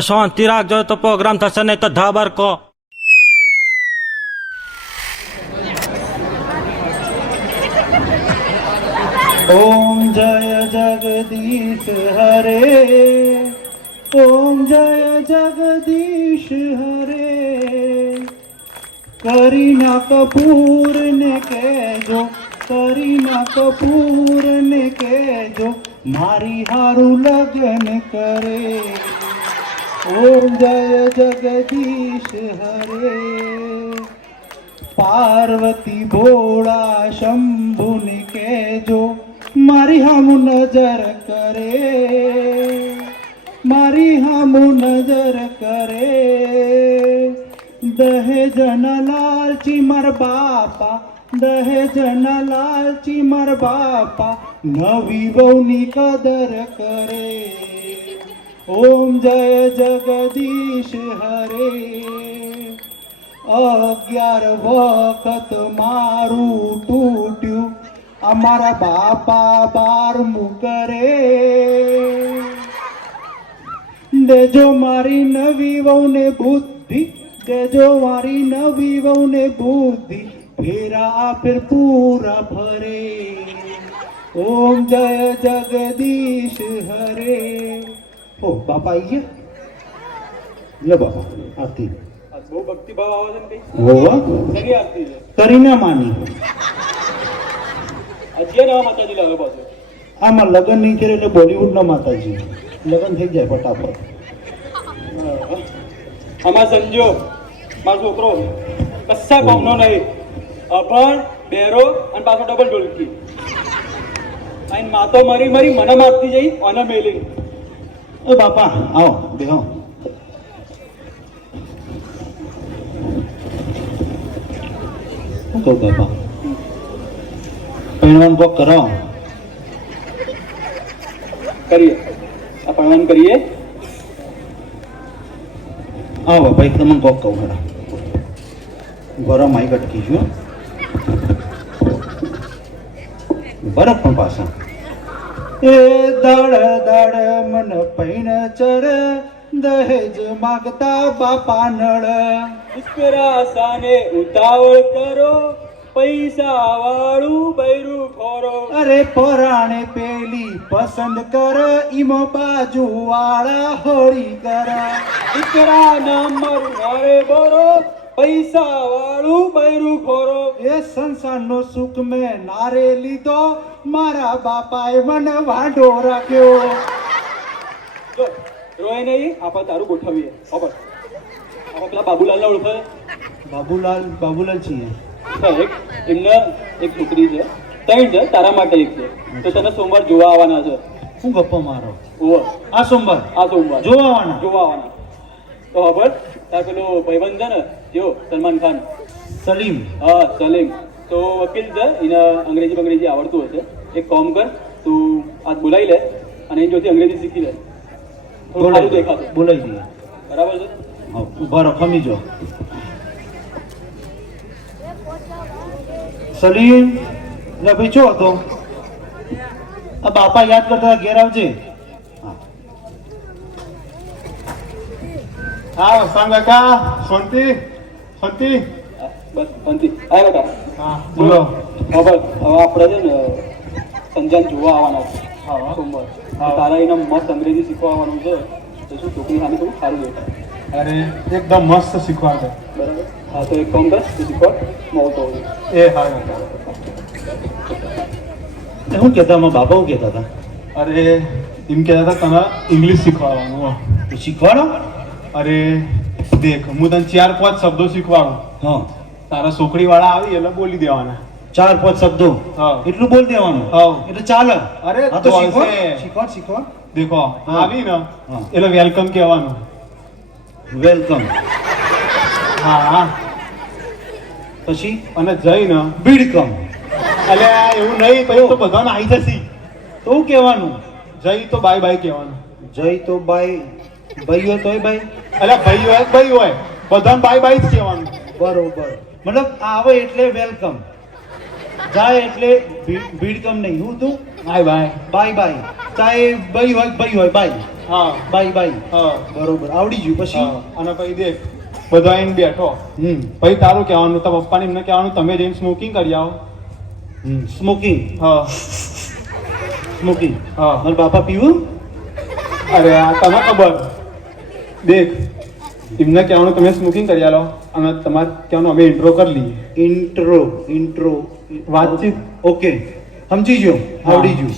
શાંતિ રાખજો તો પ્રોગ્રામ થશે નહીં તો ધાબર કો. ओम जय जगदीश हरे, ओम जय जगदीश हरे. करीना कपूर ने कहजो, करीना कपूर ने कहजो, मारी हारू लगन करे. ओम जय जगदीश हरे. पार्वती भोळा शंभु ने कहजो, मारी हम नजर करे, मारी हम नजर करे. दहेज न लालची मार बापा, दहेज न लालची मार बापा, नवी वहुनी कदर करे. ओम जय जगदीश हरे. 11 વખત મારું તૂટ્યું, અમારા બાપા 12મું કરે. દેજો મારી નવી વહુને બુદ્ધિ, દેજો મારી નવી વહુને બુદ્ધિ, ફેરા ફેર પૂરા ફરે. ઓમ જય જગદીશ હરે. ઓ બાપા આવી ગયા? લે બાપા આરતી. બહુ ભક્તિભાવ આવે છે ને કઈ હોવા સગી આરતી છે. કરીના માની હજી નવા માતાજી લાવે પાછું. આમાં લગ્ન નહીં કરે એટલે બોલિવૂડના માતાજી લગ્ન થઈ જાય ફટાફટ. આમાં સંજો મારો છોકરો કશા કામનો નહીં, અભણ બેરો અને પાછો ડબલ ઢોલકી. આઈને માતો મરી મરી મને મારતી જઈ અને મેલી. એ બાપા આવો બેહો. શું કહું બાપા, પહેરવાનું કોક કરો. કરીએ આ પ્રમાણ કરીએ. આવો બાપા એક તમને કોક કહું હેડા. ગરમ આઈ કટકી છું બરફ પણ પાછા. એ દડ દડ મન પૈણ ચડ, દહેજ માગતા બાપા નળ. પુષ્કરા સાને ઉતાવળ કરો, પૈસા વાળું બૈરું ખોરો. અરે પરાણે પેલી પસંદ કર, ઈમો બાજુ વાળા હોળી કર. દીકરા નામ મારું મારે બોરો, પૈસા વાળું બૈરું ખોરો. એ સંસારનો સુખ મેં નારે લીધો, મારા બાપાએ મને વાંઢો રાખ્યો. જો રોય નહીં, આપણે તારું ગોઠવીએ. ખબર આપણે પેલા બાબુલાલને ઓળખે? બાબુલાલ બાબુલાલ છીએ. એક એમને એક છોકરી છે, 3 છે, તારા માટે એક છે. તો તને સોમવાર જોવા આવવાના છે. શું ગપ્પો મારો? ઓહો આ સોમવાર આ સોમવાર જોવા આવવાના? જોવા આવવાના. તો ખબર તાર પેલો ભાઈબંધ છે ને જેવો સલમાન ખાન, સલીમ. હા સલીમ, તો વકીલ છે, એને અંગ્રેજી બંગ્રેજી આવડતું હશે. એક કામ કર, તું આજ બોલાવી લે અને એ જોથી અંગ્રેજી શીખી લે. થોડું સારું દેખાશે. બોલાવી દઈએ. બરાબર છે? હા ઉભા રહો, ખમી જો. સલીમ લે ભાઈ છો હતો? આ બાપા યાદ કરતા હતા, ઘેર આવજે. હા સંગકા શાંતિ શાંતિ. હા, બસ શાંતિ. આવ્યા હતા. હા બોલો. ખબર હવે આપણે છે ને સંજાન જોવા આવવાના છે હા સોમવાર. હા. તારા એને મસ્ત અંગ્રેજી શીખવા આવવાનું છે, તો શું છોકરી સામે થોડું સારું દેખાય. અરે એકદમ મસ્ત શીખવાડે. બરાબર? હા તો એક કામ કર, તું શીખવાડ, હું આવતો હોઉં. એ હા શું કહેતા મારા બાપા શું કહેતા હતા? અરે એમ કહેતા હતા તને ઇંગ્લિશ શીખવાડવાનું હો. તો શીખવાડો. અરે દેખ હું તને 4-5 શબ્દો શીખવાડું, હા તારા છોકરી વાળા આવી એટલે બોલી દેવાના. 4-5 શબ્દો હા. એટલું બોલ દેવાનું? હા. એટલે ચાલે. અરે હા તો ચાલશે. શીખવાડ શીખવાડ. દેખો હા. આવી ને હા. એટલે વેલકમ કહેવાનું. વેલકમ. હા હા. પછી અને જઈને બીડકમ. એટલે એવું નહીં, પછી તો બધાને આવી જશે. તો શું કહેવાનું? જઈ તો બાય બાય કહેવાનું. જય તો ભાઈ, ભાઈ હોય તોય ભાઈ. એટલે ભાઈ હોય બધાને બાય બાય જ કહેવાનું. બરોબર. મતલબ આવે એટલે વેલકમ, જાય એટલે ભીડકમ નહીં. હું તું બાય બાય. Bye bye. ચાહે ભાઈ હોય બાય. હા બાય બાય હા બરોબર આવડી ગયું પછી હા. અને પછી દેખ બધો આવીને બેઠો પછી તારું કહેવાનું તારા પપ્પાને એમને કહેવાનું તમે જઈને સ્મોકિંગ કરી આવો. સ્મોકિંગ હા સ્મોકિંગ હા. મારા બાપા પીવું અરે આ તને ખબર દેખ એમને કહેવાનું તમે સ્મોકિંગ કરી આલો અને તમારે કહેવાનું અમે ઇન્ટ્રો કરી લઈએ. ઇન્ટ્રો વાતચીત. ઓકે સમજી ગયો હા. આવડી ગયું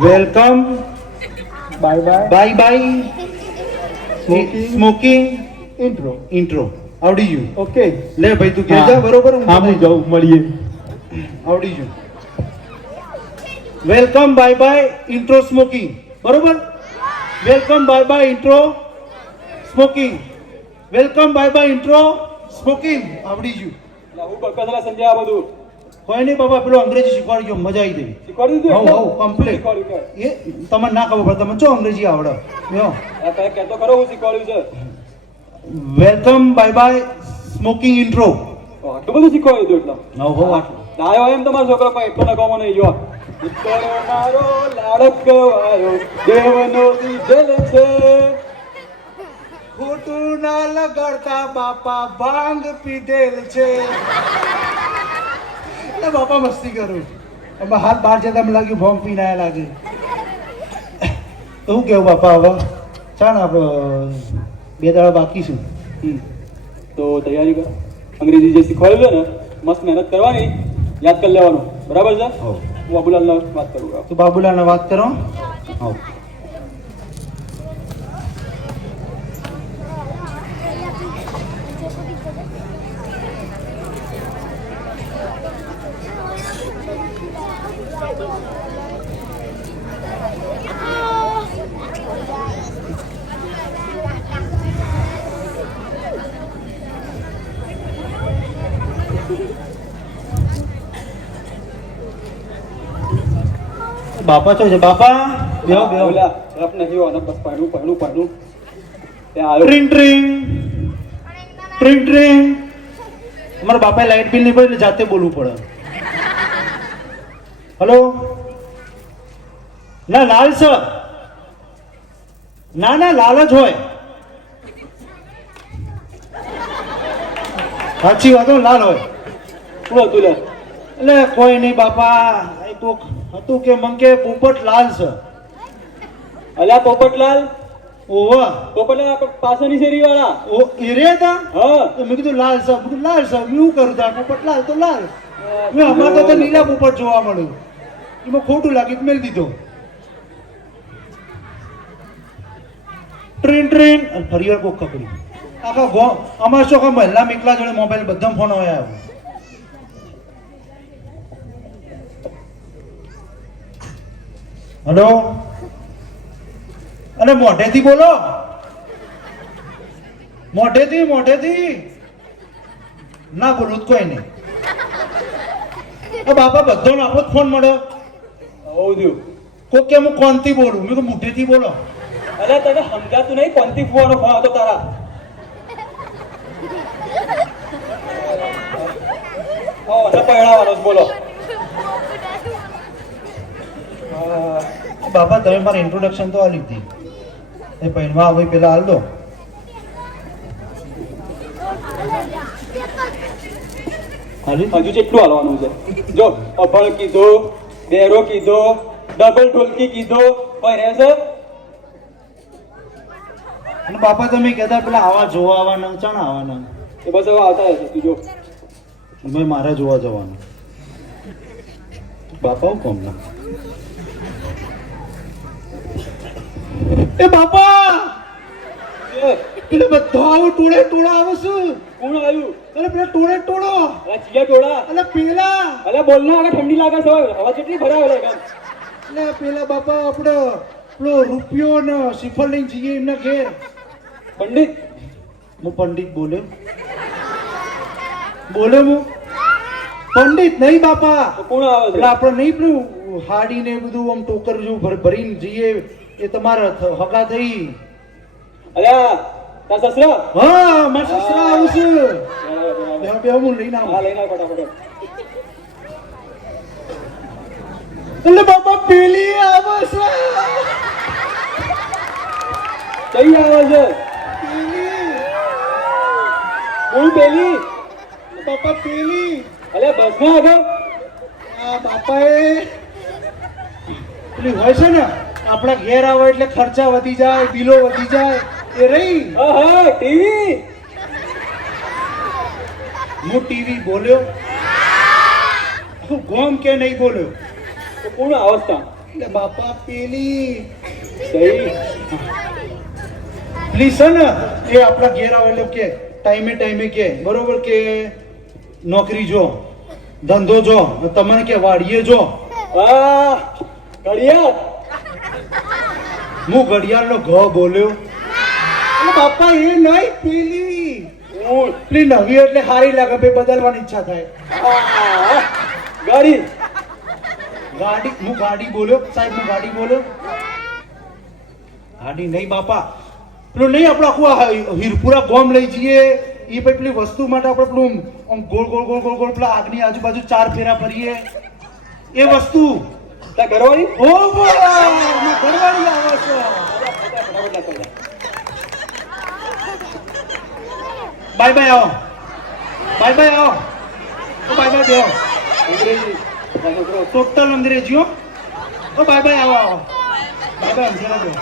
welcome bye bye bye bye Smoking. Smoking intro. Intro આવડી ગયું ઓકે લે ભાઈ તું કહે જા બરોબર હું હા હું બતાવી જાઉં મળીએ. આવડી ગયું welcome bye bye intro smoking બરોબર welcome bye bye intro smoking welcome bye bye intro smoking આવડી ગયું એટલે હું બકસરા સંજય આ બધું કોઈ નહીં બાબા પેલો અંગ્રેજી શીખવાડી ગયો મજા આવી ગઈ શીખવાડી દીધું હવ એટલે? કમ્પ્લીટ શીખવાડ્યું કે? એ તમને ના ખબર પડે તમે ચો અંગ્રેજી આવડે યો આ તમે કહેતો ખરો હું શીખવાડ્યું છે welcome bye by smoking intro આટલું બધું શીખવાડ્યું હતું એટલે હવ હવ આટલું લાયો એમ તમારો છોકરો કોઈ એટલો નકામો નહીં જો ઉત્તરો મારો લાડકવાયો દેવનો દીધેલ છે ખોટું ના લગાડતા બાપા ભાંગ પીધેલ છે એટલે બાપા મસ્તી કરું એમાં હાથ બહાર જતા મને લાગ્યું ભોંગ પીને આયા લાગે તો હું કેવું બાપા હવે ચાલ આપણે બે દાડા બાકી છું તો તૈયારી કર અંગ્રેજી જે શીખવાડ્યું છે ને મસ્ત મહેનત કરવાની યાદ કરી લેવાનું બરાબર છે હવ હું અબુલાલને વાત કરું તો બાબુલાને વાત કરો હવ બાપા છો છે બાપા બેહો બેહો ઓલા રફ નહીં અને બસ પાડું ત્યાં આવ્યો ટ્રિંગ ટ્રિંગ ટ્રિંગ ટ્રિંગ અમારા બાપાએ લાઇટ બિલ નહીં પડે એટલે જાતે બોલવું પડે હલો ના લાલ સર ના ના લાલ જ હોય સાચી વાત હો, લાલ હોય શું હતું લે એટલે કોઈ નહીં બાપા એ તો હતું કે મન કે પોપટ લાલ છે અલ્યા પોપટલાલ ઓવા પોપટલાલ આપણે પાછળની શેરી વાળા ઓ એરે હતા હા તો મેં કીધું લાલ સાહેબ મેં કીધું લાલ સાહેબ મેં શું કરું તા પોપટ લાલ તો લાલ મેં અમારે તો લીલા પોપટ જોવા મળ્યું એમાં ખોટું લાગ્યું મેળ દીધો ટ્રેન ટ્રેન અને ફરી વાર કોક ખપડ્યું આખા ગો અમારે શું આખા મહિલા એકલા જોડે મોબાઈલ બધા ફોન આવ્યા હલો અને મોઢેથી બોલો મોઢેથી ના બોલું તો કોઈ નહીં બાપા બધો આપણો જ ફોન મળ્યો હોવું થયું કોક કે હું કોનથી બોલું મેં તો મોઢેથી બોલો અલ્યા તને સમજાતું નહીં કોનથી ફોન હતો તારા અને પહેણાવાનો છે, બોલો બાપા તમે મારે ઇન્ટ્રોડક્શન તો આ લીધી એ પહેરવા આવે પેલા હાલ દો હજુ કેટલું હાલવાનું છે જો અભળ કીધો બેરો કીધો ડબલ ઢોલકી કીધો કોઈ રહેશે અને બાપા તમે કહેતા પેલા આવા જોવા આવવાના ચાણા આવવાના એ બસ હવે આવતા હશે તું જો મેં મારે જોવા જવાનું બાપા હું કોમ ના એ બાપા એ, પેલે બધા આવું ટોળે આવે શું કોણ આવ્યું અરે પેલા ટોળો અલ્યા ચિયા ટોળા અલે પેલા અલ્યા બોલ ના આગળ ઠંડી લાગે છે હવા કેટલી ભરાવે લે કેમ એટલે પેલા બાપા આપણે પેલો રૂપિયો ને શ્રીફળ લઈને જઈએ એમના ઘેર પંડિત હું પંડિત બોલ્યો હું પંડિત નહીં બાપા તો કોણ આવે એટલે છે આપણે નહીં પેલું હાડી ને બધું આમ ટોકર જેવું ભરીને જઈએ એ તમારા હગા થઈ અલ્યા તાર સસરા હા મારા સસરા આવું છે બરાબર. બે હું લઈને હા આવું લઈને આવ ફટાફટ એટલે બાપા પેલી આવે છે કઈ આવે છે હું પેલી બાપા પેલી અલે બસમાં આગળ આ બાપાએ પેલી હોય છે ને આપણા ઘેર આવે એટલે ખર્ચા વધી જાય બિલો વધી જાય એ રહી હા ટીવી હું ટીવી બોલ્યો તું ગોમ કે નહીં બોલ્યો તો કોણ અવસ્થા એટલે બાપા પેલી સહી પેલી છે ને એ આપણા ઘેર આવેલો કે ટાઈમે કે બરોબર કે નોકરી જો ધંધો જો તમને કે વાડીએ જો આ ઘડિયાળ હું ઘડિયાળનો ઘ બોલ્યો એટલે બાપા એ નહીં પેલી હું પેલી નવી એટલે સારી લાગે ભાઈ બદલવાની ઈચ્છા થાય ગાડી ગાડી હું ગાડી બોલ્યો સાહેબ હું ગાડી બોલ્યો ગાડી નહીં બાપા પેલું નહીં આપણે આખું આ હીરપુરા ગોમ લઈ જઈએ એ પછી પેલી વસ્તુ માટે આપણે પેલું આમ ગોળ ગોળ ગોળ ગોળ ગોળ પેલા આગની આજુબાજુ 4 ફેરા ફરીએ એ વસ્તુ ત્યાં ઘરવાળી ઓ બોલા હું ઘરવાળી આવે છે બાય બાય આવો ઓ બાય બાય બેહો અંગ્રેજી છોકરો ટોટલ અંગ્રેજી હો ઓ બાય બાય આવો બાય બાય અંગ્રેજી બેહો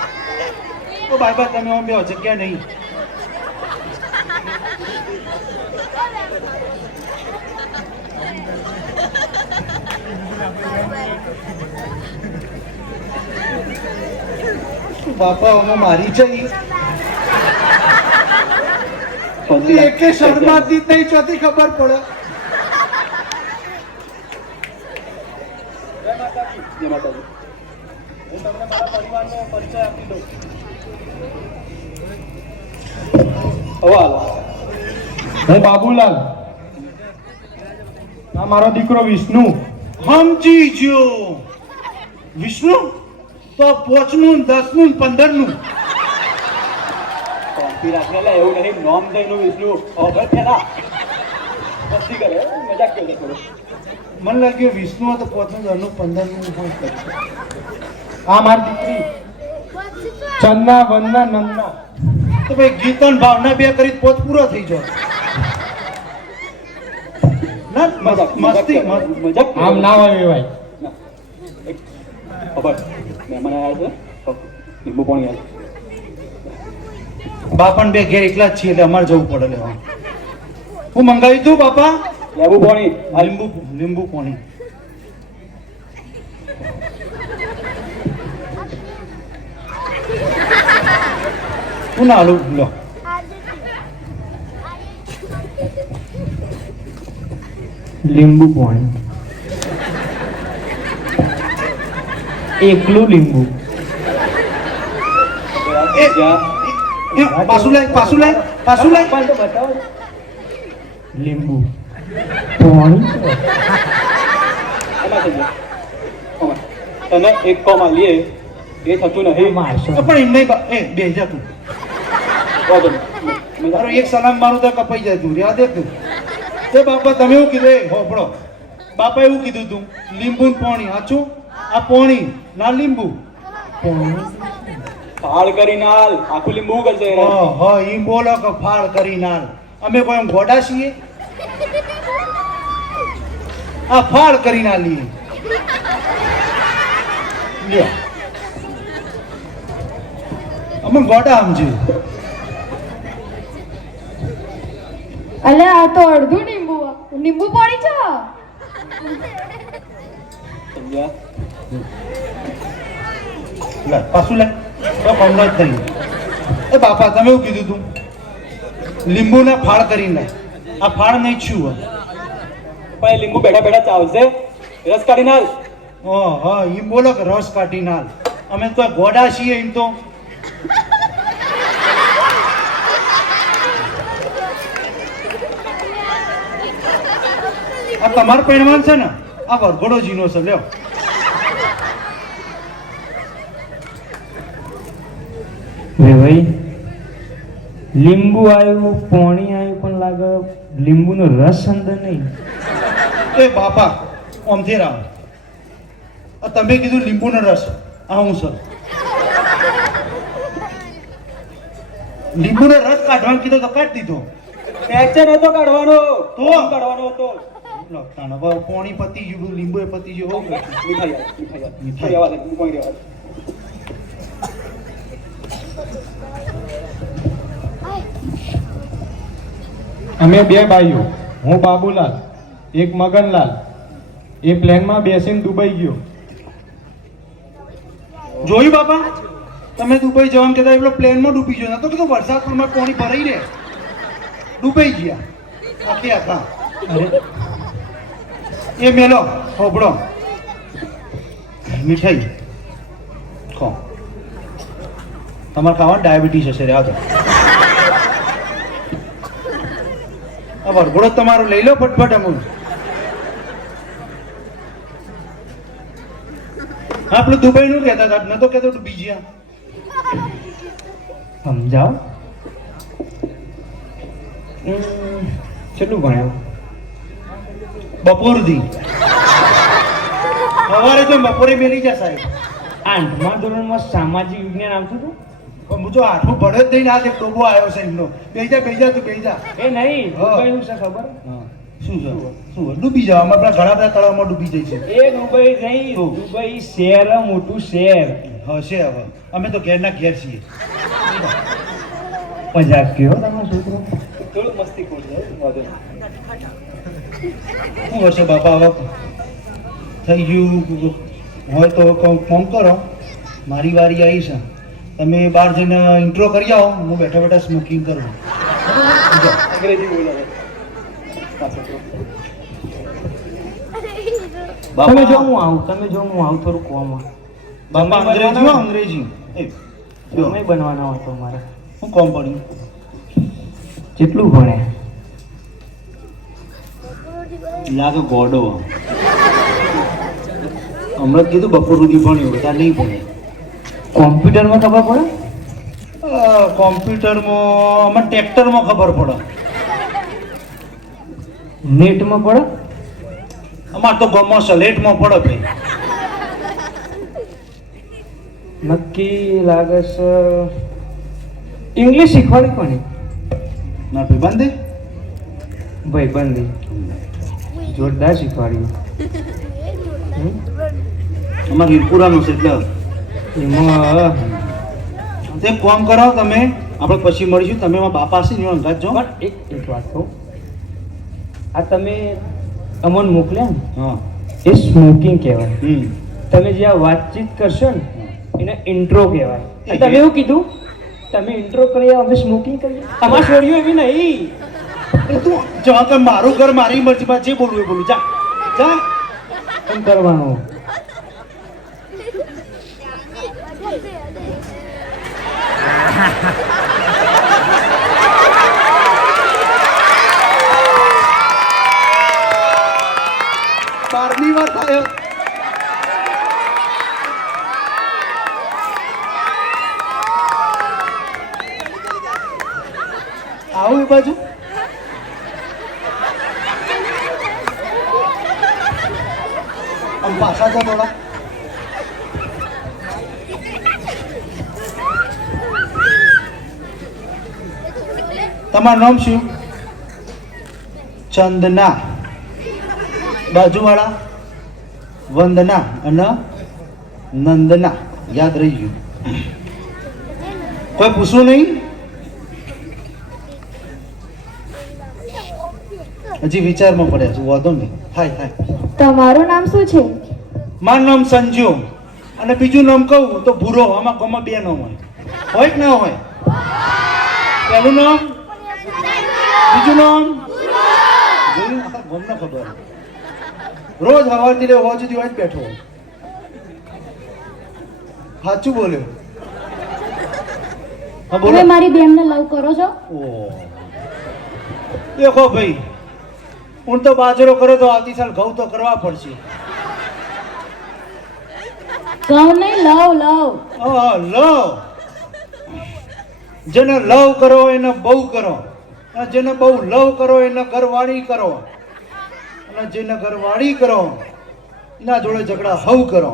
ઓ બાય બાય તમે આમ બેહો જગ્યા નહીં બાપા આમાં મારી છે એકે શર્માતી નહીં ચોથી ખબર પડે જય માતાજી હું તમને મારા પરિવારનો પરિચય આપી દઉં હવે હાલો હું બાબુલાલ આ મારો દીકરો વિષ્ણુ સમજી ગયો વિષ્ણુ તો 5નું 10નું 15નું શાંતિ રાખને લે એવું નહીં નોમ જઈનું વિષ્ણુ હવે પેલા મસ્તી કરે મજાક કરે થોડો મને લાગ્યું વિષ્ણુ તો 5નું 10નું 15નું હોય આ મારી દીકરી ચંદા વંદના નંદના તો ભાઈ ગીતન ભાવના બે કરી પોત પૂરો થઈ જાય ના મસ્તી મજાક આમ ના હોય ભાઈ ખબર મહેમાન આવ્યા છે લીંબુ પાણી આવે બાપણ બે ઘેર એકલા જ છીએ એટલે અમારે જવું પડે લેવા હું મંગાવી તું બાપા લીંબુ પાણી આ લીંબુ પાણી હું ના આલું લો લીંબુ પાણી એકલું લીંબુ એ પાછું લાય પણ તો બતાવો લીંબુ પાણી એમાં થઈ જાય તને એક કોમ આલીએ એ થતું નહીં મારશો પણ એમ નહીં એ બે જા તું વાંધો નહીં. મારો એક સલામ મારું તો કપાઈ જાય તું યાદ એક તે બાપા તમે એવું કીધું એ હોપડો બાપા એવું કીધું તું લીંબુ ને પાણી સાચું આ પાણી ના લીંબુ ફાળ કરીને હાલ આખું લીંબુ કરશે હા ઈ બોલો કે ફાળ કરી નાલ અમે કોઈ એમ ઘોડા છીએ આ ફાળ કરી ના લઈએ લ્યો અમે ઘોડા સમજ્યું અલે આ તો અડધું લીંબુ પાણી છે સમજ્યા લે પાછું લે તો કમનો જ થઈ એ બાપા તમે એવું કીધું તું લીંબુ ને ફાળ કરી નાખ આ ફાળ નહીં છું પણ એ લીંબુ બેઠા બેઠા ચાવશે રસ કાઢીને હાલ હા એમ બોલો કે રસ કાઢી નાલ અમે તો ઘોડા છીએ એમ તો આ તમારું પરિણામ છે ને આ વરઘોડો જીનો છે લ્યો ભાઈ લીંબુ આવ્યું પાણી આવ્યું પણ લાગે લીંબુનો રસ અંદર નહીં એ બાપા ઓમથી રામ તમે કીધું લીંબુનો રસ આ હું સર લીંબુનો રસ કાઢવાનું કીધો તો કાઢી દીધો. ફ્રેક્ચર નતો કાઢવાનો તો? કાઢવાનો હતો. લખતાનો હવે પોણી પતી ગયું, લીંબુ એ પતી ગયું. હોવું પડશે. મીઠાઈ આપ, મીઠાઈ આપ. મીઠાઈ. રહેવા દે, મૂકવાની રહેવા દે. અમે બે ભાઈઓ, હું બાબુલાલ, એક મગનલાલ, એ પ્લેનમાં બેસીને દુબઈ ગયો. જોયું બાપા, તમે દુબઈ જવાનું કહેતા એટલો પ્લેનમાં ડૂબી ગયો. નતો કીધું વરસાદપુરમાં પાણી ભરાઈ રહે, ડૂબાઈ ગયા આખે આખા. એ મેલો હોબળો મીઠાઈ ખો. તમારે ખાવા ડાયાબિટીસ હશે રે. આ તો આ વરઘોડો તમારો લઈ લો ફટફટ. અમુલ આપણે દુબઈ નું કહેતા હતા, નતો કહેતો ડૂબી ગયા. સમજાવ. કેટલું ભણ્યા? બપોરથી સવારે તો બપોરે મેલી જા સાહેબ. 8મા ધોરણમાં સામાજિક વિજ્ઞાન આવતું હતું. પણ હું તો 8મું ભણ્યો જ નહીં. આ એક ડોબો આવ્યો છે એમનો. બેજા તું બેજા. એ નહીં, હા. દુબઈનું છે ખબર? શું છે? શું ડૂબી જાવ? અમે આપણા ઘણા બધા તળાવમાં ડૂબી જઈએ છીએ. એ દુબઈ નહીં, શું? દુબઈ શહેર, મોટું શહેર. હશે હવે. અમે તો ઘેરના ઘેર છીએ. મજાક કયો તમારો છોકરો? થોડું મસ્તી ખોટ વાંધો નહીં. શું હશે બાપા? હવે થઈ ગયું હોય તો ફોન કરો. મારી વારી આવી છે. તમે બહાર જઈને ઇન્ટ્રો કરી આવો. હું બેઠા બેઠા સ્મોકિંગ કરું. અંગ્રેજી બોલાવે. પાછો કરો. તમે જો હું આવું થોડું કોમાં. બાપા અંગ્રેજી હો, અંગ્રેજી. એ જો, તમે બનવાના હતો મારે. શું કોમ પડ્યું? કેટલું ભણ્યા? લાગે ગોડો. હમણાં જ કીધું બપોર સુધી ભણ્યું, બધા નહીં ભણે. કોમ્પ્યુટરમાં ખબર પડે? કોમ્પ્યુટરમાં અમે ટ્રેક્ટરમાં ખબર પડે. નેટમાં પડે? અમારે તો ગમો સલેટમાં પડે ભાઈ. નક્કી લાગે છે ઇંગ્લિશ શીખવાડી કોને? ના ભાઈ બંધ. ભાઈ બંધી જોરદાર શીખવાડ્યું. અમારે હીરપુરાનું છે એટલે એમાં તે કોમ કરો તમે. આપણે પછી મળીશું. તમે એમાં બાપા છે ને અંગાત જો. પણ એક વાત કહું, આ તમે અમોને મોકલ્યા ને હા. એ સ્મોકિંગ કહેવાય. તમે જે આ વાતચીત કરશો ને એને ઇન્ટ્રો કહેવાય. અને તમે એવું કીધું તમે ઇન્ટ્રો કરી અમે સ્મોકિંગ કરીએ. અમારી છોડીઓ એવી નહીં. એ તું જા કે મારું ઘર મારી મરજીમાં જે બોલવું એ બોલું. જા જા. એમ કરવાનું. બારની વાર થાય. આવું એ બાજુ. આમ પાછા જા થોડા. તમારું નામ શું? ચંદના. બાજુવાળા વંદના અને નંદના. યાદ રહી ગયું. કોઈ પૂછવું નહીં? હજી વિચારમાં પડ્યા છું. વાંધો નહીં, થાય થાય. તમારું નામ શું છે? મારું નામ સંજુ અને બીજું નામ કહું તો ભૂરો. આમાં ગમે બે નામ હોય કે ના હોય? પહેલું નામ, બીજું નામ. જોયું? આખા ગમને ખબર. રોજ સવારથી લે હોજ સુધી હોય જ બેઠો. સાચું બોલ્યો. હા બોલો. તમે મારી બેનને લવ કરો છો? ઓહ. દેખો ભાઈ, હું તો બાજરો કરો તો આવતી સાલ ઘઉં તો કરવા પડશે. કહું નહીં, લવ લવ. લવ. જેને લવ કરો એને બહુ કરો. અને જેને બહુ લવ કરો એને ઘરવાળી કરો. અને જેને ઘરવાળી કરો એના જોડે ઝઘડા હવ કરો.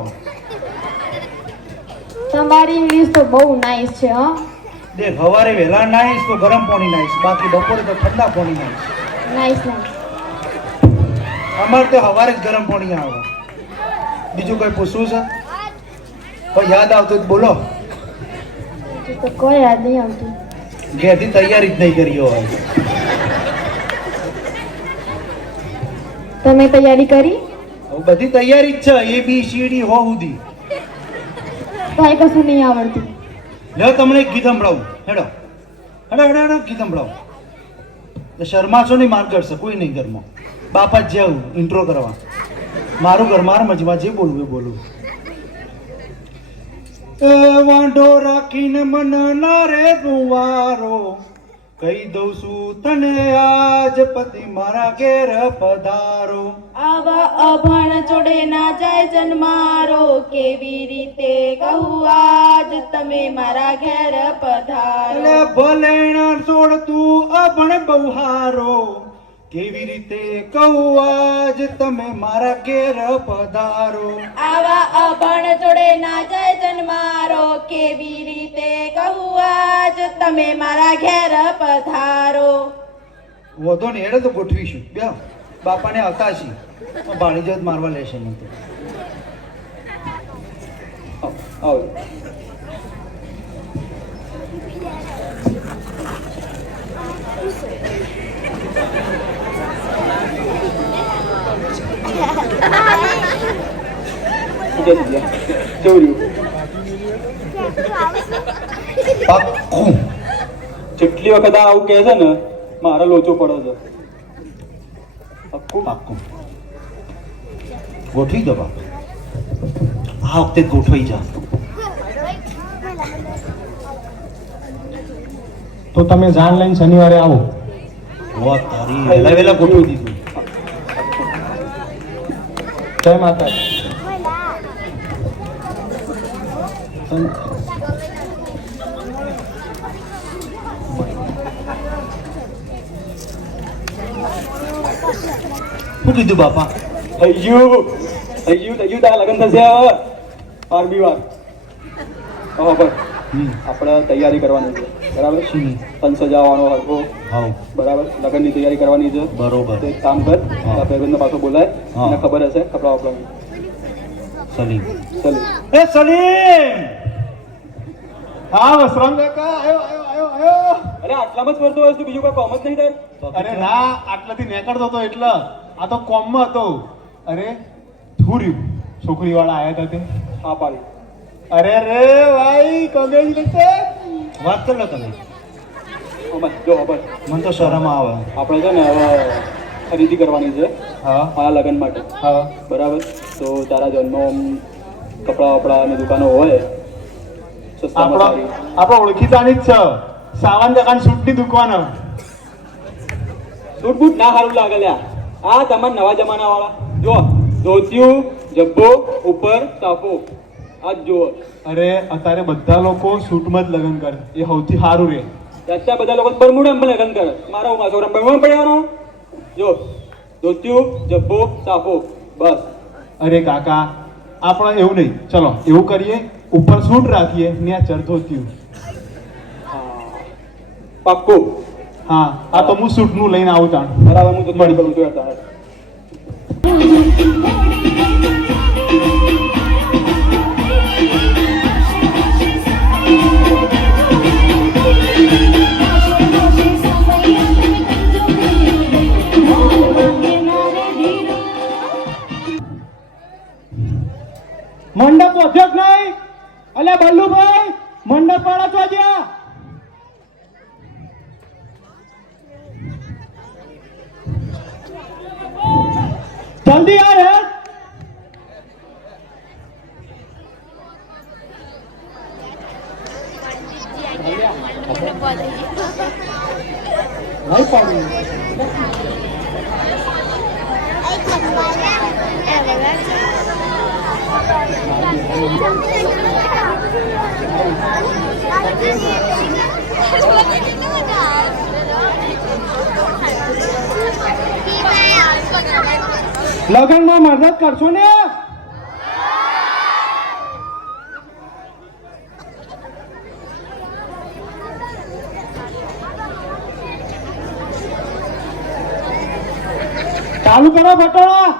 તમારી ઇંગ્લિશ તો બહુ નાઇસ છે. હા, દેખ સવારે વહેલા નાહીશ તો ગરમ પાણી નાહીશ, બાકી બપોરે તો ઠંડા પાણી નાહીશ. Nice nice. અમારે તો સવારે જ ગરમ પાણી આવે. બીજું કઈ પૂછવું છે? કોઈ યાદ આવતું હોય તો બોલો. હજુ તો કોઈ યાદ નહીં આવતું. ઘેરથી તૈયારી જ નહીં કરી હોય. તમે તૈયારી કરી? હવે બધી તૈયારી જ છે, ABCD હો સુધી. કાંઈ કશું નહીં આવડતું. લ્યો તમને એક ગીત સંભળાવું. હેડો હેડો હેડો હેડો ગીત સંભળાવું. શર્મા છો નહીં, માર કરશે કોઈ નહીં ઘરમાં. બાપા જ જાઉં ઇન્ટ્રો કરવા. મારું ઘર માર મજમાં જે બોલવું એ બોલવું. એ વાંઢો રાખીને મન ના રે દુવારો, કહી દઉં છું તને આજ પતિ મારા ઘેર પધારો. આવા અભણ જોડે ના જાય જન્મારો, કેવી રીતે કહું આજ તમે મારા ઘેર પધારો. એટલે ભલે ના છોડ તું અભણ બહુહારો, કેવી રીતે કહું આજ તમે મારા ઘેર પધારો. આવા અભણ જોડે ના જાય જન્મારો, કેવી રીતે કહું આજ તમે મારા ઘેર પધારો. વધો ને હેડે તો ગોઠવીશું. બે બાપાને આવતા છીએ, ભાણી જ મારવા લેશે નહીં તો. આવો કેવું પાક્કું. જેટલી વખત આવું કહે છે ને મારા લોચો પડે છે. પાક્કું ગોઠવી દો બાપ. આ વખતે જ ગોઠવાઈ જા. તો તમે જાન લઈને શનિવારે આવો. વાહ તારી વહેલા વહેલા ગોઠવી દીધું. જય માતા. શું કીધું બાપા? થઈ ગયું તારા લગ્ન થશે હવે. બારમી વાર હવે ભાઈ આપણે તૈયારી કરવાની છે બરાબર. શીની? તન સજાવવાનો હરખો હાઉ બરાબર. લગ્નની તૈયારી કરવાની છે. બરોબર. તો એક કામ કર, હા. ભાઈબંધને પાછો બોલાય. હા. એને ખબર હશે કપડા વાપરવાની. સલીમ. ચાલો એ સલીમ! હા વસરામ કાકા આયો આયો આયો આયો. અરે આટલામાં જ ફરતો હોય તો બીજું કોઈ કોમ જ નહીં થાય. અરે ના, આટલાથી નીકળતો હતો એટલે. આ તો કોમમાં હતો. અરે ધૂર્યું છોકરી વાળા આયા હતા તે. હા પાડી. અરે રે ભાઈ કોંગ્રેચ્યુલેશન. વાત કર લો તમે. જો હવે મને તો શરમ આવે. આપણે છે ને હવે ખરીદી કરવાની છે હા આ લગ્ન માટે હા. બરાબર. તો તારા જન્મ કપડા વપડા અને દુકાનો હોય સસ્તામાં સારી. આપણો ઓળખીતાની જ છે. સાવન દુકાન સૂટની દુકાન. સૂટ બૂટ ના સારું લાગે લ્યા. આ તમારા નવા જમાના વાળા જો ધોતિયું જબ્બો ઉપર સાફો આ જ જુઓ. અરે અત્યારે બધા લોકો સૂટમાં જ લગ્ન કરે, એ સૌથી સારું રે. અત્યારે બધા લોકો બરમુડામાં લગ્ન કરે. મારા હું છોકરા બરમુડામાં પડ્યાનો જો ધોતિયું જબ્બો સાફો બસ. અરે કાકા આપણે એવું નહીં, ચલો એવું કરીએ, ઉપર સૂટ રાખીએ ને આ ચરધોતિયું. પાક્કું. હા આ તો હું સૂટનું લઈને આવું તાણ. બરાબર હું તો મળી કરું છું અત્યારે. મંડપ પહોંચ્યો જ નહીં. અલ્યા બલ્લુભાઈ મંડપ વાળા છો જ્યાં. જલ્દી આ યાર. નહીં પાડું. લગનમાં મદદ કરશો ને. ચાલુ કરો બટોળા.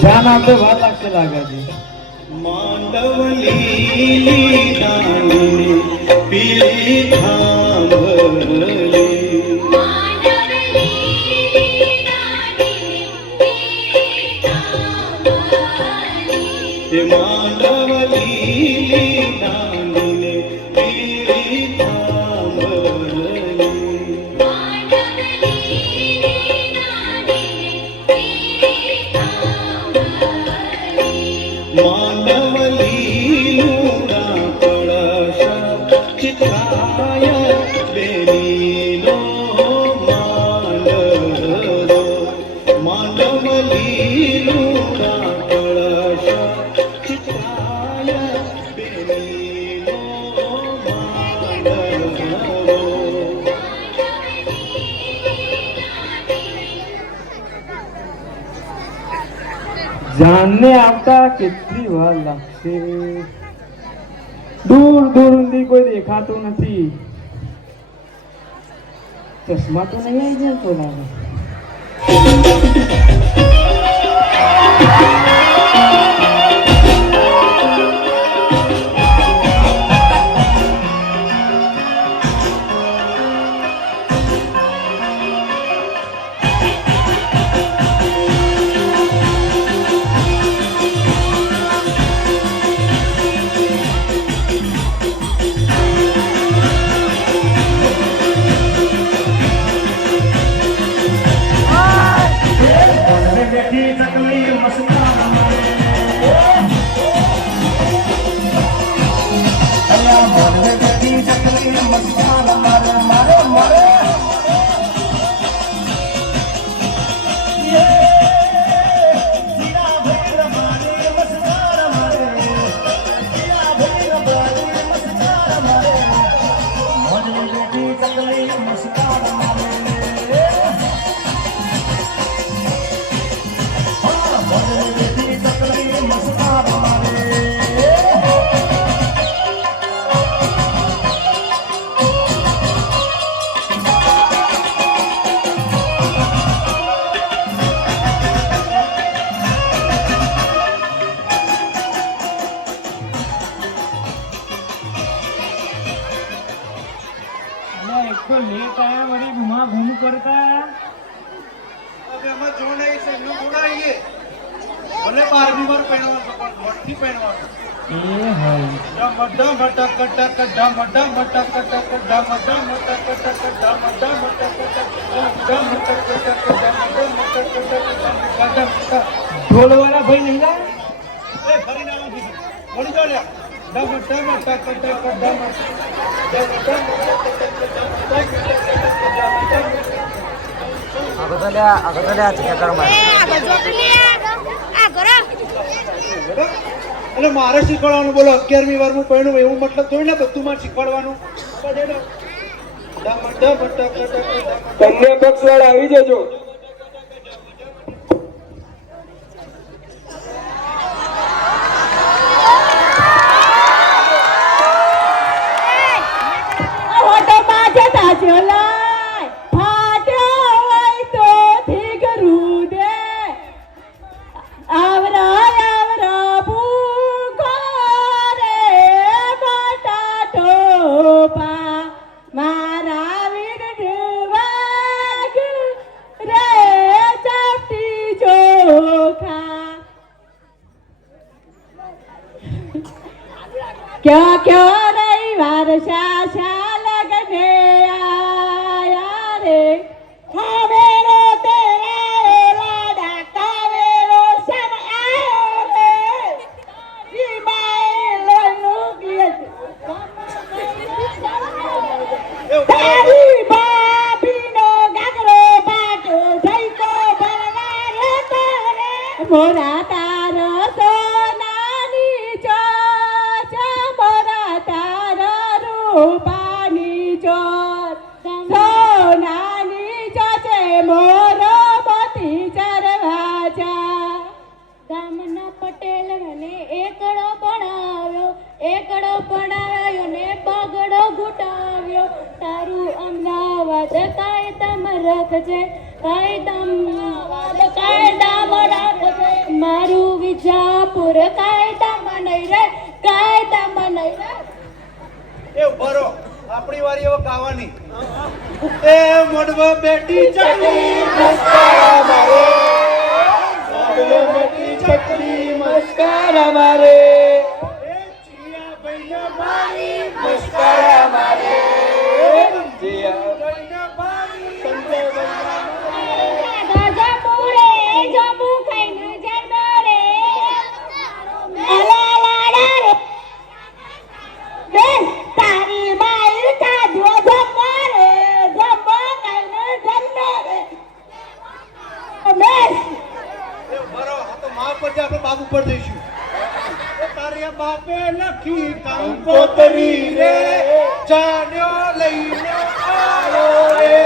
ધ્યાન આપે વાર લાગશે લાગે છે. માંડવલી દાણી પીળી થાંભલી એ માંડવલી દાણી પીળી થાંભલી માંડવલી લુડા કળશ ચિત્રાય બેનીનો માંડવો માંડવલી લુડા કળશ ચિત્રાય બેનીનો માંડવો જાનને આવતા કેટલી વાર લાગશે? દૂર દૂર સુધી કોઈ દેખાતું નથી. ચશ્મા તો નહીં આવી જાય તો લાગે. તો લેટ આયા વળી ઘુમા ઘૂમ કરતા. હવે અમે જો નહીં છે નું ગુણાઈએ ભલે 12મી વાર પહેરવાનું પણ ઘરથી પહેરવાનું. એ હાય ડમ ડમ ટક ટક ડમ ડમ ટક ટક ડમ ડમ ટક ટક ડમ ડમ ટક ટક ડમ ટક ટક ડમ ટક ઢોલ વાળા ભાઈ નહીં લા. એ ફરી ના આવી વળી જો લ્યા ડમ ડમ ટક ટક ડમ એટલે મારે શીખવાડવાનું બોલો 11મી વાર હું પહેણું એવું મતલબ થોડી ને બધું મારે શીખવાડવાનું. કન્યા પક્ષ વાળા આવી જજો. क्या क्या रविवार शाशा लगने आया रे कावेरो तेरा लाडा कावेरो सब आयो रे ई बाई नुक्लियस तारी बाबीनो गागरो बाटो जईको बनवा रे तारे मोरा तारो સોનાની ચોચ મોરા તારા રૂપા પટેલ મને એકડો ભણાવ્યો ને બગડો ઘૂંટાવ્યો. તારું અમદાવાદ કાયદામાં રાખજે, કાયદામાં રાખજે. મારું વિજાપુર કાયદામાં નહીં રે, કાયદામાં નહીં રે. એ ઉભા રહો, આપણી વારી હવે ગાવાની. એ મોડવા બેટી ચકલી મસ્કરા મારે, મોડવા બેટી ચકલી મસ્કરા મારે, એ ચિયા ભાઈને મારી મસ્કરા મારે, ચિયા ભાઈને મારી સંજય ભાઈ જાંબુ રે, જાંબુ ખાઈને જરનો રે. અલાલાલા રે. બેન, તારી માઈ ખાધો જમો રે, જમો ખાઈને જરનો રે. બેન, એ ઉભા રહો, આ તો માં પર આપણે બાપ ઉપર જઈશું. એ તારી બાપે લખી કંકોતરી રે, જાન્યો લઈને આવ્યો રે.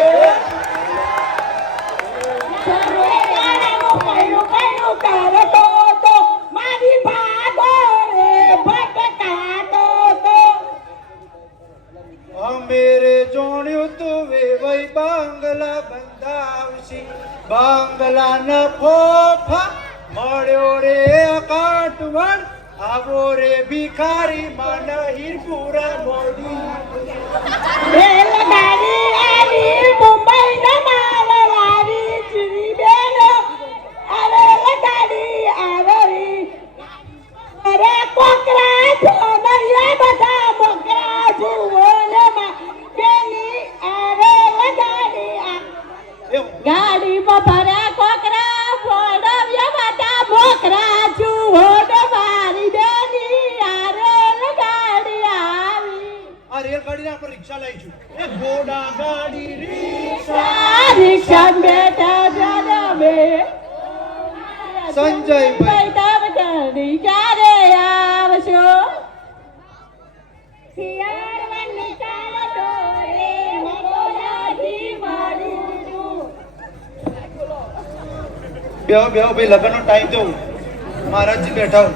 મારી ભાગો રે ભટકાતો તો. મેરે જોણ્યું તો વેવાઈ બાંગલા બંધાવશી, બાંગલા ન ખોફા મળ્યો રે કાટવડ, આવો રે ભિખારી માન હીરપુરા મોડી. રેલગાડી આવી મુંબઈનો માલ વાળી ચીરી બેનો, આ રેલગાડી આવી. અરે કોકરા છો નૈયા બધા મોકરા જુઓ ને બેની. આ રેલગાડી ગાડીમાં ભર્યા કોકરા, ફોડવ્યા બધા મોકરા જુઓ ને મારી બેની. આ રેલગાડી આવી. આ રેલગાડીને આપણે રિક્ષા લઈશું. એ ઘોડા ગાડી રિક્ષા બેઠા જનમે સંજયભાઈ ગાડી ક્યારે આવશો? શિયાળવાની ચાલતો રે મકોડાથી મારું છું. બેહો બેહો ભાઈ, લગ્નનો ટાઈમ થયો, મહારાજજી બેઠા હો.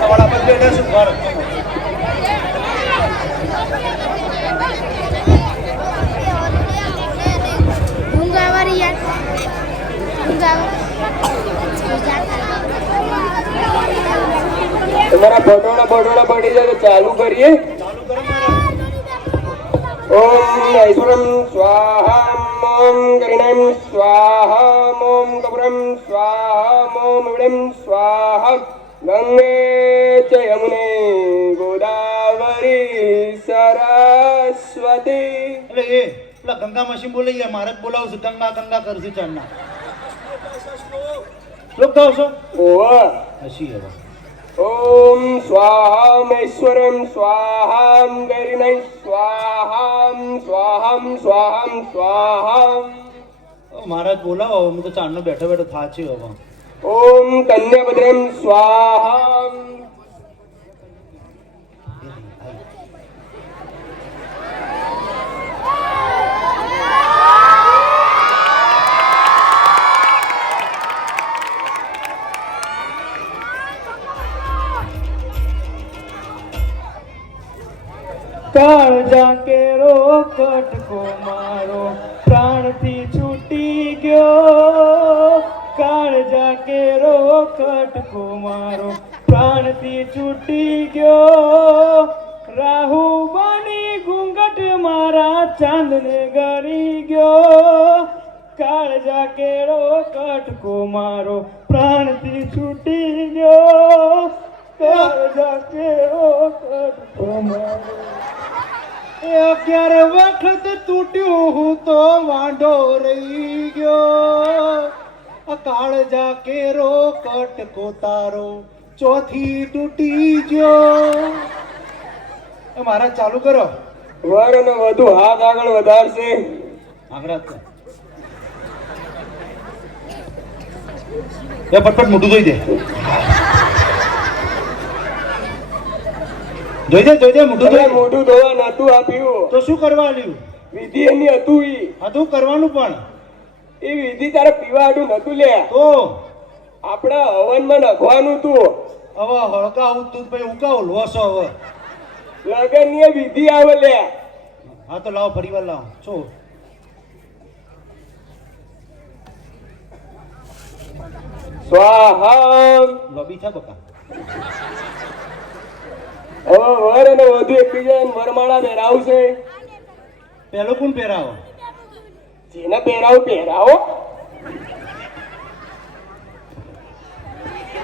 તમારા પર બેઠા છું ભારત. તમારા બટોડા પડી જાય તો ચાલુ કરીએ. ચાલુ કરો મહારાજ. ઓમ ઐશ્વરમ સ્વાહા, ઓમ ગરિણામ સ્વાહા, ઓમ કપુરમ સ્વાહા, ઓમ વિડમ સ્વાહા. ગંગે ચ યમુને ગોદાવરી સરસ્વતી. એટલે એ પેલા ગંગા મશીન બોલાઈ ગયા, મહારાજ બોલાવશું. ગંગા ગંગા કરશે ચારના શ્લોક ગાવશો? ઓવા. હસી હવે. ઓમ સ્વાહા ઐશ્વરમ સ્વાહા, ગરિણામ સ્વાહા, સ્વાહા સ્વાહા સ્વાહા. મહારાજ બોલાવો, હું તો ચારનો બેઠો બેઠો થાચી હવે. ઓમ કન્યાભદ્રમ સ્વાહા. કાળજા કેરો કટકો મારો પ્રાણથી છૂટી ગયો, કાળજા કેરો કટકો મારો પ્રાણથી છૂટી ગયો. રાહુ બની ઘૂંઘટ મારા ચાંદને ગરી ગયો, કાળજા કેરો કટકો મારો પ્રાણથી છૂટી ગયો, કાળજા કેરો કટકો મારો. 11 વખત તૂટ્યું હું તો વાંઢો રહી ગયો, કાળજા કેરો કટકો તારો ચોથી તૂટી ગયો. મહારાજ ચાલુ કરો. વર અને વધુ હાથ આગળ વધારશે. આગળ હાથ કર. એ ફટફટ મોઢું ધોઈ દે. જોઈજે મોઢું તમે જોઈ મોઢું ધોવા નતું આપ્યું તો શું કરવા આલ્યું વિધિ એની હતું ઈ હતું કરવાનું પણ એ વિધિ તારે પીવા આડું નતું લે તો આપણા હવનમાં નખવાનું તું હવે હળકાવું તું ભાઈ ઉકાવ લોસો હવે લગન ની વિધિ આવે લે હા તો લાવો ફરીવાર લાવો શું સ્વાહા લોબી છે બકા હવે વર અને વધુ એકબીજાને વરમાળા પહેરાવશે પેલો કોણ પહેરાવો જેને પહેરાવું પહેરાવો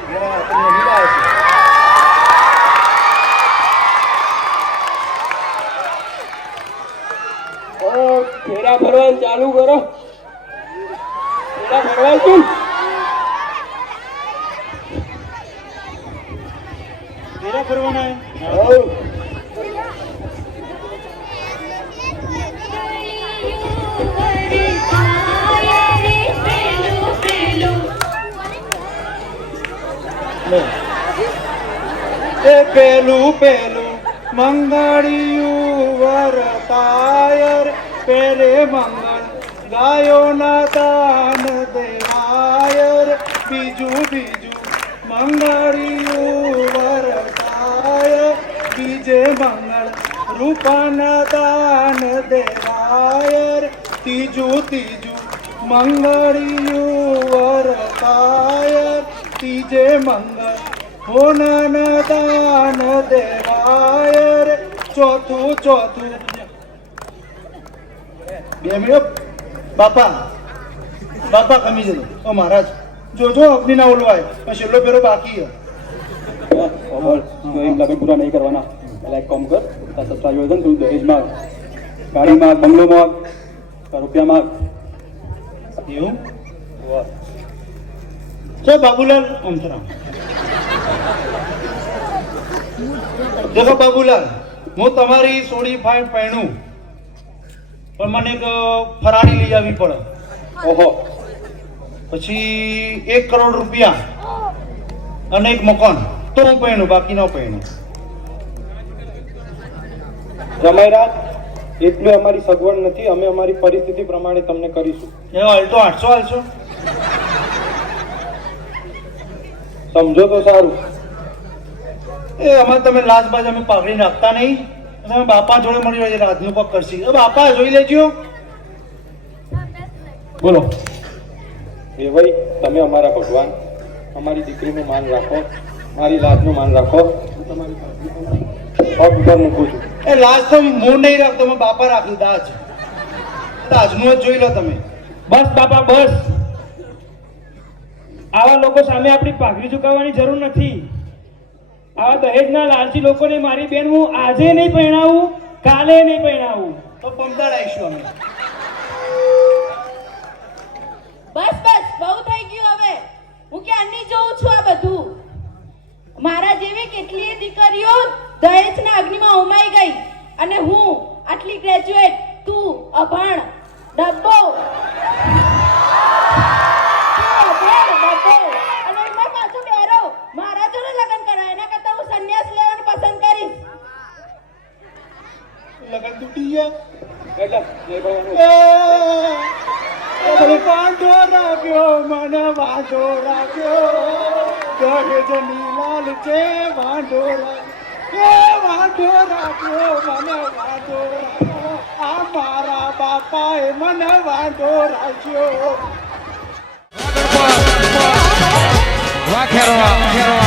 જરા તમને મિલાવે છે. ફેરા ફરવાનું ચાલુ કરો ફેરા ફરવાનું શું ફેરા ફરવાના હે? હઉ. લે. એ પેલું મંગળિયું વરતાયર પેરે મંગળ ગાયો ના દાન દેવાયર બીજું મંગળિયું વરતાય બીજે મંગળ રૂપાના દાન દેવાયર ત્રીજું મંગળિયું વરતાયર ત્રીજે મંગળ હોના દાન દેવાયર ચોથું 2 મિનિટ બાપા કમી જતો ઓ મહારાજ જોજો અગ્નિ ના ઓલવાય પણ છેલ્લો ફેરો બાકી છે એમ લગન પૂરા નહીં કરવાના એટલે એક કામ કર તાર સસરા યોજન તું દહેજ માગ ગાડી માગ બંગલો માગ રૂપિયા માગ એવું છે બાબુલાલ અંતરા દેખો બાબુલાલ હું તમારી સોડી ફાઈન પહેણું પણ મને એક ફરાળી લઈ આવવી પડે ઓહો પછી 1 કરોડ રૂપિયા અને એક મકાન તો હું પહેણું બાકી ન પહેણું જમાઈરાજ એટલું અમારી સગવડ નથી અમે અમારી પરિસ્થિતિ પ્રમાણે તમને કરીશું એવો હાલતો 800 હાલશો સમજો તો સારું એ અમારે તમે લાજબાજ અમે પાઘડી નાખતા નહીં તમે બાપા જોડે મળી રહ્યો રાજનું પગ કરશી બાપા જોઈ લેજો બોલો એ ભાઈ તમે અમારા ભગવાન અમારી દીકરીનું માન રાખો મારી લાજનું માન રાખો હું તમારી પગ ઉપર મૂકું છું એ લાજ તો હું નહીં રાખતો મેં બાપા રાખ્યું દાજનું જ જોઈ લો તમે બસ બાપા બસ આવા લોકો સામે આપણી પાઘડી ચૂકવવાની જરૂર નથી આવા દહેજના લાલચી લોકોને મારી બેન હું આજે નહીં પરણાવું કાલે નહીં પરણાવું તો પમદાડ આવીશું અમે બસ બહુ થઈ ગયું હવે હું ક્યારની જોઉં છું આ બધું મારા જેવી કેટલીય દીકરીઓ દહેજના અગ્નિમાં ઉમાઈ ગઈ અને હું આટલી ગ્રેજ્યુએટ તું અભણ ડબ્બો અને એમાં પાછો બેરો મારા જોડે લગ્ન કરાય એના કરતા હું સંન્યાસ લેવાનું પસંદ કરીશ લગન તૂટી ગયા એટલે નહીં ભણવાનું. મને વાંધો રાખ્યો દહેજની લાલ છે વાંધો રાખ્યો મને વાંધો રાખ્યો આ મારા બાપાએ મને વાંધો રાખ્યો વાહ ખેરવા